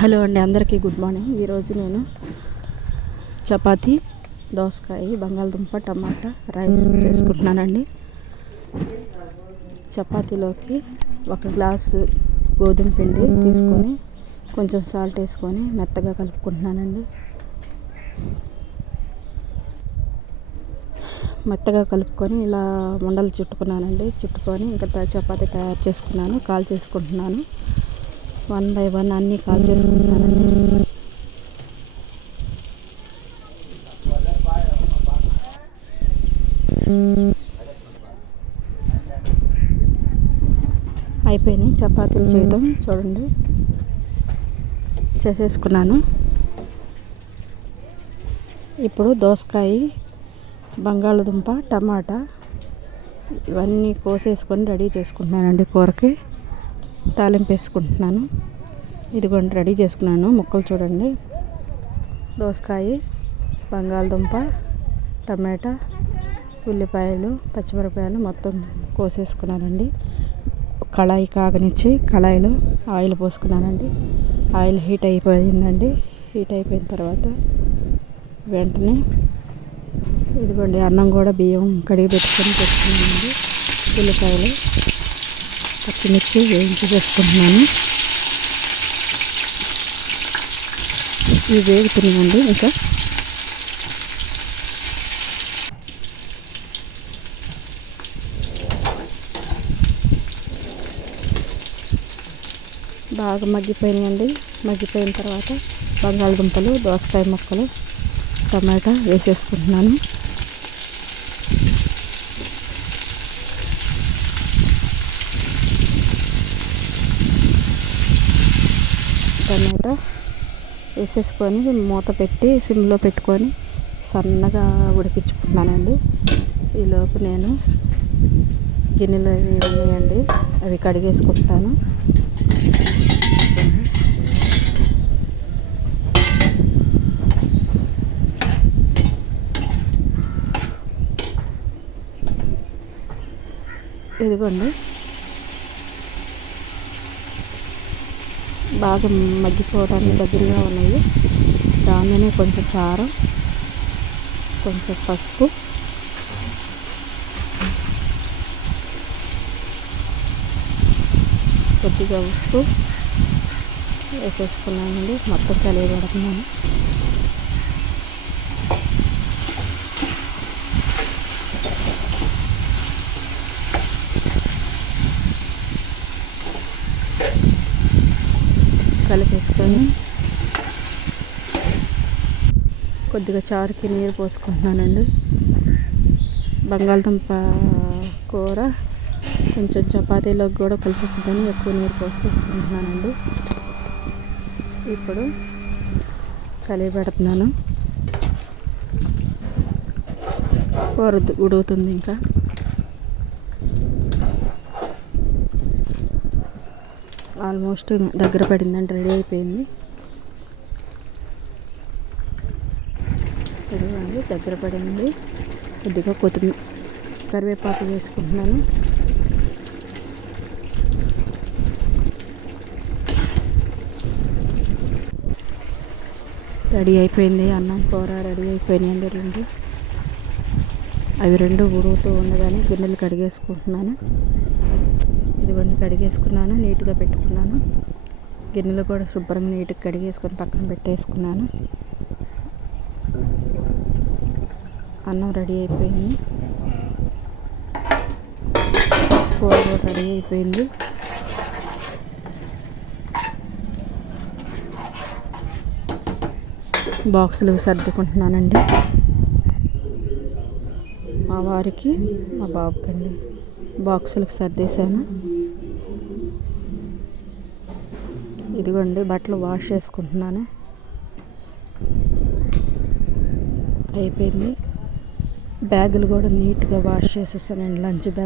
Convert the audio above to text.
Hello అండి అందరికీ good morning. ఈరోజు నేను చపాతి దోసకాయ బంగాళదుంప టమాటా రైస్ చేసుకుంటున్నానండి. చపాతీలోకి ఒక గ్లాసు గోధుమ పిండి తీసుకొని కొంచెం సాల్ట్ వేసుకొని మెత్తగా కలుపుకుంటున్నానండి. మెత్తగా కలుపుకొని ఇలా ఉండలు చుట్టుకున్నానండి. చుట్టుకొని ఇంకా చపాతీ తయారు చేసుకున్నాను కాల్ చేసుకుంటున్నాను. వన్ బై వన్ అన్నీ కాల్ చేసుకుంటున్నానండి అయిపోయినాయి చపాతీలు చేయడం చూడండి. చేసేసుకున్నాను. ఇప్పుడు దోసకాయ బంగాళదుంప టమాటా ఇవన్నీ కోసేసుకొని రెడీ చేసుకుంటున్నానండి కూరకి. తాలింపు వేసుకుంటున్నాను. ఇదిగోండి రెడీ చేసుకున్నాను. ముక్కలు చూడండి. దోసకాయ బంగాళదుంప టమాటా ఉల్లిపాయలు పచ్చిమిరపకాయలు మొత్తం కోసేసుకున్నానండి. కళాయి కాగనిచ్చి కళాయిలో ఆయిల్ పోసుకున్నానండి. ఆయిల్ హీట్ అయిపోయిందండి. హీట్ అయిపోయిన తర్వాత వెంటనే ఇదిగోండి అన్నం కూడా బియ్యం కడిగి పెట్టుకొని పెట్టుకున్నానండి. ఉల్లిపాయలు పచ్చిమిర్చి వేయించి వేసుకుంటున్నాను. ఇవి వేగుతున్నాయండి ఇంకా. బాగా మగ్గిపోయినాయండి. మగ్గిపోయిన తర్వాత బంగాళదుంపలు దోసకాయ ముక్కలు టమాటా వేసేసుకుంటున్నాను. టమాటా వేసేసుకొని మూత పెట్టి సిమ్లో పెట్టుకొని సన్నగా ఉడికించుకున్నానండి ఈలోపు నేను గిన్నెలు అవి ఉన్నాయండి అవి కడిగేసుకుంటాను. ఇదిగోండి. బాగా మగ్గిపోవడానికి దగ్గరగా ఉన్నాయి. దానిలోనే కొంచెం కారం కొంచెం పసుపు. కొద్దిగా ఉప్పు వేసేసుకున్నానండి. మొత్తం కలిగి పెడుతున్నాను కలిపేసుకొని కొద్దిగా చారుకి నీరు పోసుకుంటున్నానండి. బంగాళదుంప కూర కొంచెం చపాతీలోకి కూడా కలిసి వస్తుందని ఎక్కువ నీరు పోసేసుకుంటున్నానండి. ఇప్పుడు కలిగి పెడుతున్నాను. కూర ఉడుగుతుంది ఇంకా. ఆల్మోస్ట్ దగ్గర పడిందండి రెడీ అయిపోయింది. ఇదిగోండి దగ్గర పడింది. కొద్దిగా కొత్తిమీర కరివేపాకు వేసుకుంటున్నాను. రెడీ అయిపోయింది అన్నం కూర రెడీ అయిపోయినాయండి రెండు. అవి రెండు ఉరుగుతూ ఉండగానే గిన్నెలు కడిగేసుకుంటున్నాను. ఇదిగోండి కడిగేసుకున్నాను నీట్గా పెట్టుకున్నాను. గిన్నెలు కూడా శుభ్రంగా నీట్గా కడిగేసుకొని పక్కన పెట్టేసుకున్నాను. అన్నం రెడీ అయిపోయింది. కూర కూడా రెడీ అయిపోయింది. బాక్సులు సర్దుకుంటున్నానండి. మా వారికి మా బాబుకండి. బాక్సులకు సర్దేశాను. ఇదిగోండి బట్టలు వాష్ చేసుకుంటున్నాను. అయిపోయింది. బ్యాగులు కూడా నీట్గా వాష్ చేసేసానండి లంచ్ బ్యాగ్